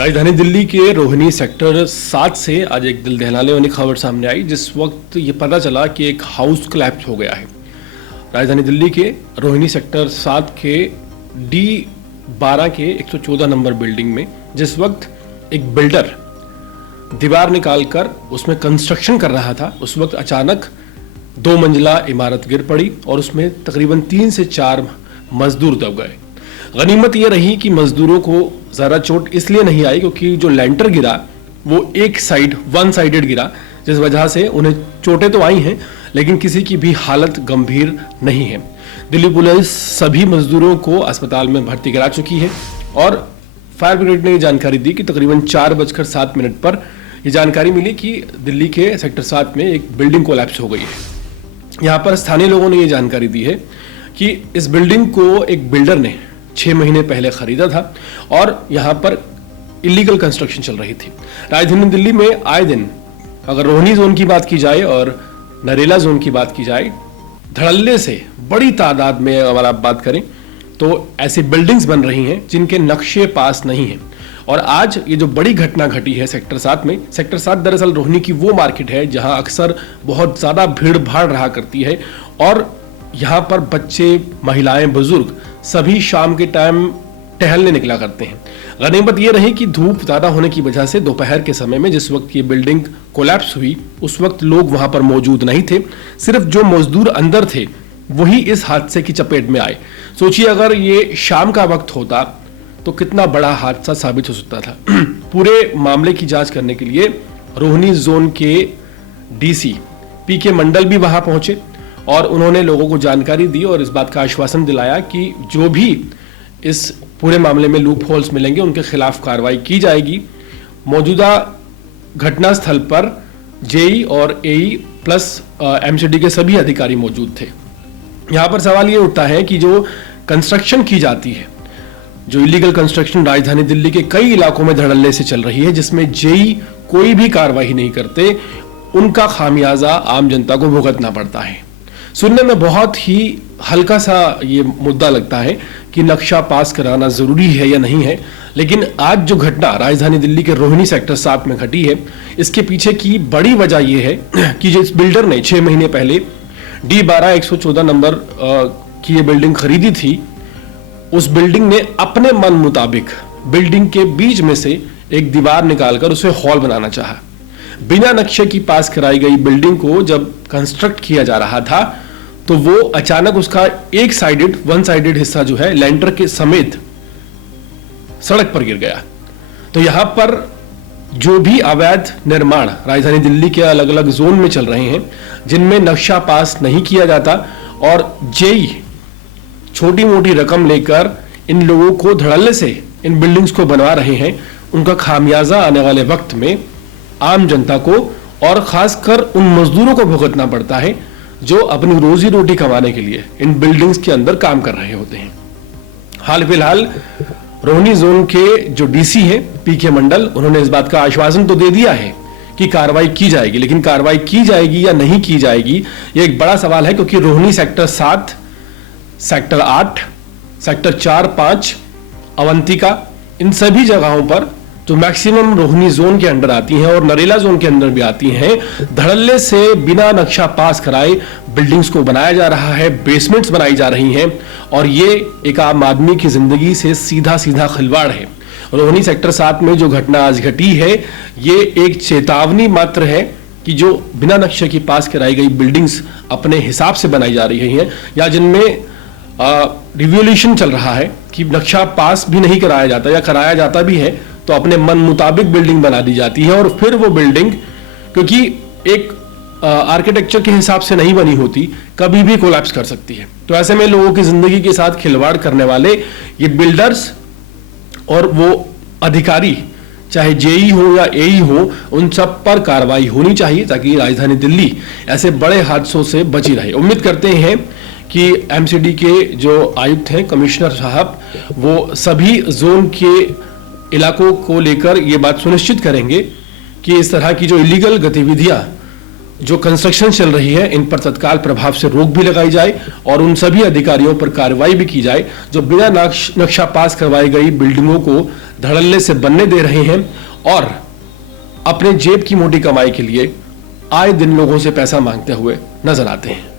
राजधानी दिल्ली के रोहिणी सेक्टर 7 से आज एक दिल दहलाने वाली खबर सामने आई, जिस वक्त ये पता चला कि एक हाउस कोलैप्स हो गया है। राजधानी दिल्ली के रोहिणी सेक्टर 7 के D12 के 114 नंबर बिल्डिंग में जिस वक्त एक बिल्डर दीवार निकालकर उसमें कंस्ट्रक्शन कर रहा था, उस वक्त अचानक 2 मंजिला इमारत गिर पड़ी और उसमें तकरीबन 3 से 4 मजदूर दब गए। गनीमत यह रही कि मजदूरों को ज़्यादा चोट इसलिए नहीं आई क्योंकि जो लेंटर गिरा वो वन साइडेड गिरा, जिस वजह से उन्हें चोटें तो आई हैं लेकिन किसी की भी हालत गंभीर नहीं है। दिल्ली पुलिस सभी मजदूरों को अस्पताल में भर्ती करा चुकी है और फायर ब्रिगेड ने ये जानकारी दी कि तकरीबन 4:07 पर ये जानकारी मिली कि दिल्ली के सेक्टर 7 में एक बिल्डिंग कोलैप्स हो गई है। यहाँ पर स्थानीय लोगों ने ये जानकारी दी है कि इस बिल्डिंग को एक बिल्डर ने 6 महीने पहले खरीदा था और यहाँ पर इलीगल कंस्ट्रक्शन चल रही थी। राजधानी दिल्ली में आए दिन, अगर रोहिणी जोन की बात की जाए और नरेला जोन की बात की जाए, धड़ल्ले से बड़ी तादाद में अगर आप बात करें तो ऐसी बिल्डिंग्स बन रही हैं जिनके नक्शे पास नहीं हैं। और आज ये जो बड़ी घटना घटी है सेक्टर 7 में, सेक्टर 7 दरअसल रोहिणी की वो मार्केट है जहां अक्सर बहुत ज़्यादा भीड़ भाड़ रहा करती है और यहाँ पर बच्चे, महिलाएं, बुजुर्ग सभी शाम के टाइम टहलने निकला करते हैं। गनीमत ये रही कि धूप ज़्यादा होने की वजह से दोपहर के समय में जिस वक्त ये बिल्डिंग कोलैप्स हुई उस वक्त लोग वहाँ पर मौजूद नहीं थे। सिर्फ जो मजदूर अंदर थे वही इस हादसे की चपेट में आए। सोचिए अगर ये शाम का वक्त होता तो कितना बड़ा हादसा साबित हो सकता था। पूरे मामले की जांच करने के लिए रोहिणी जोन के DC PK मंडल भी वहां पहुंचे और उन्होंने लोगों को जानकारी दी और इस बात का आश्वासन दिलाया कि जो भी इस पूरे मामले में लूप होल्स मिलेंगे उनके खिलाफ कार्रवाई की जाएगी। मौजूदा घटना स्थल पर JE और AE प्लस MCD के सभी अधिकारी मौजूद थे। यहाँ पर सवाल ये उठता है कि जो कंस्ट्रक्शन की जाती है, जो इलीगल कंस्ट्रक्शन राजधानी दिल्ली के कई इलाकों में धड़ल्ले से चल रही है, जिसमें JE कोई भी कार्रवाई नहीं करते, उनका खामियाजा आम जनता को भुगतना पड़ता है। सुनने में बहुत ही हल्का सा ये मुद्दा लगता है कि नक्शा पास कराना जरूरी है या नहीं है, लेकिन आज जो घटना राजधानी दिल्ली के रोहिणी सेक्टर 7 में घटी है, इसके पीछे की बड़ी वजह यह है कि जिस बिल्डर ने 6 महीने पहले D12 114 नंबर की ये बिल्डिंग खरीदी थी, उस बिल्डिंग ने अपने मन मुताबिक बिल्डिंग के बीच में से एक दीवार निकालकर उसे हॉल बनाना चाहा। बिना नक्शे की पास कराई गई बिल्डिंग को जब कंस्ट्रक्ट किया जा रहा था तो वो अचानक उसका वन साइडेड हिस्सा जो है लेंटर के समेत सड़क पर गिर गया। तो यहां पर जो भी अवैध निर्माण राजधानी दिल्ली के अलग अलग जोन में चल रहे हैं, जिनमें नक्शा पास नहीं किया जाता और JE छोटी मोटी रकम लेकर इन लोगों को धड़ल्ले से इन बिल्डिंग्स को बनवा रहे हैं, उनका खामियाजा आने वाले वक्त में आम जनता को और खासकर उन मजदूरों को भुगतना पड़ता है जो अपनी रोजी रोटी कमाने के लिए इन बिल्डिंग्स के अंदर काम कर रहे होते हैं। हाल फिलहाल रोहिणी जोन के जो DC है PK मंडल, उन्होंने इस बात का आश्वासन तो दे दिया है कि कार्रवाई की जाएगी, लेकिन कार्रवाई की जाएगी या नहीं की जाएगी यह एक बड़ा सवाल है, क्योंकि Rohini sector 7, sector 8, sector 4, 5, Avantika, इन सभी जगहों पर जो मैक्सिमम रोहिणी जोन के अंडर आती हैं और नरेला जोन के अंदर भी आती हैं, धड़ल्ले से बिना नक्शा पास कराए बिल्डिंग्स को बनाया जा रहा है, बेसमेंट्स बनाई जा रही हैं और ये एक आम आदमी की जिंदगी से सीधा सीधा खिलवाड़ है। रोहिणी सेक्टर 7 में जो घटना आज घटी है, ये एक चेतावनी मात्र है कि जो बिना नक्शे की पास कराई गई बिल्डिंग्स अपने हिसाब से बनाई जा रही हैं या जिनमें रिवोल्यूशन चल रहा है कि नक्शा पास भी नहीं कराया जाता या कराया जाता भी है तो अपने मन मुताबिक बिल्डिंग बना दी जाती है और फिर वो बिल्डिंग, क्योंकि एक आर्किटेक्चर के हिसाब से नहीं बनी होती, कभी भी कोलैप्स कर सकती है। तो ऐसे में लोगों की जिंदगी के साथ खिलवाड़ करने वाले ये बिल्डर्स और वो अधिकारी, चाहे JE हो या AE हो, उन सब पर कार्रवाई होनी चाहिए ताकि राजधानी दिल्ली ऐसे बड़े हादसों से बची रहे। उम्मीद करते हैं कि MCD के जो आयुक्त हैं, कमिश्नर साहब, वो सभी जोन के इलाकों को लेकर ये बात सुनिश्चित करेंगे कि इस तरह की जो इलीगल गतिविधियां जो कंस्ट्रक्शन चल रही है इन पर तत्काल प्रभाव से रोक भी लगाई जाए और उन सभी अधिकारियों पर कार्रवाई भी की जाए जो बिना नक्शा पास करवाई गई बिल्डिंगों को धड़ल्ले से बनने दे रहे हैं और अपने जेब की मोटी कमाई के लिए आए दिन लोगों से पैसा मांगते हुए नजर आते हैं।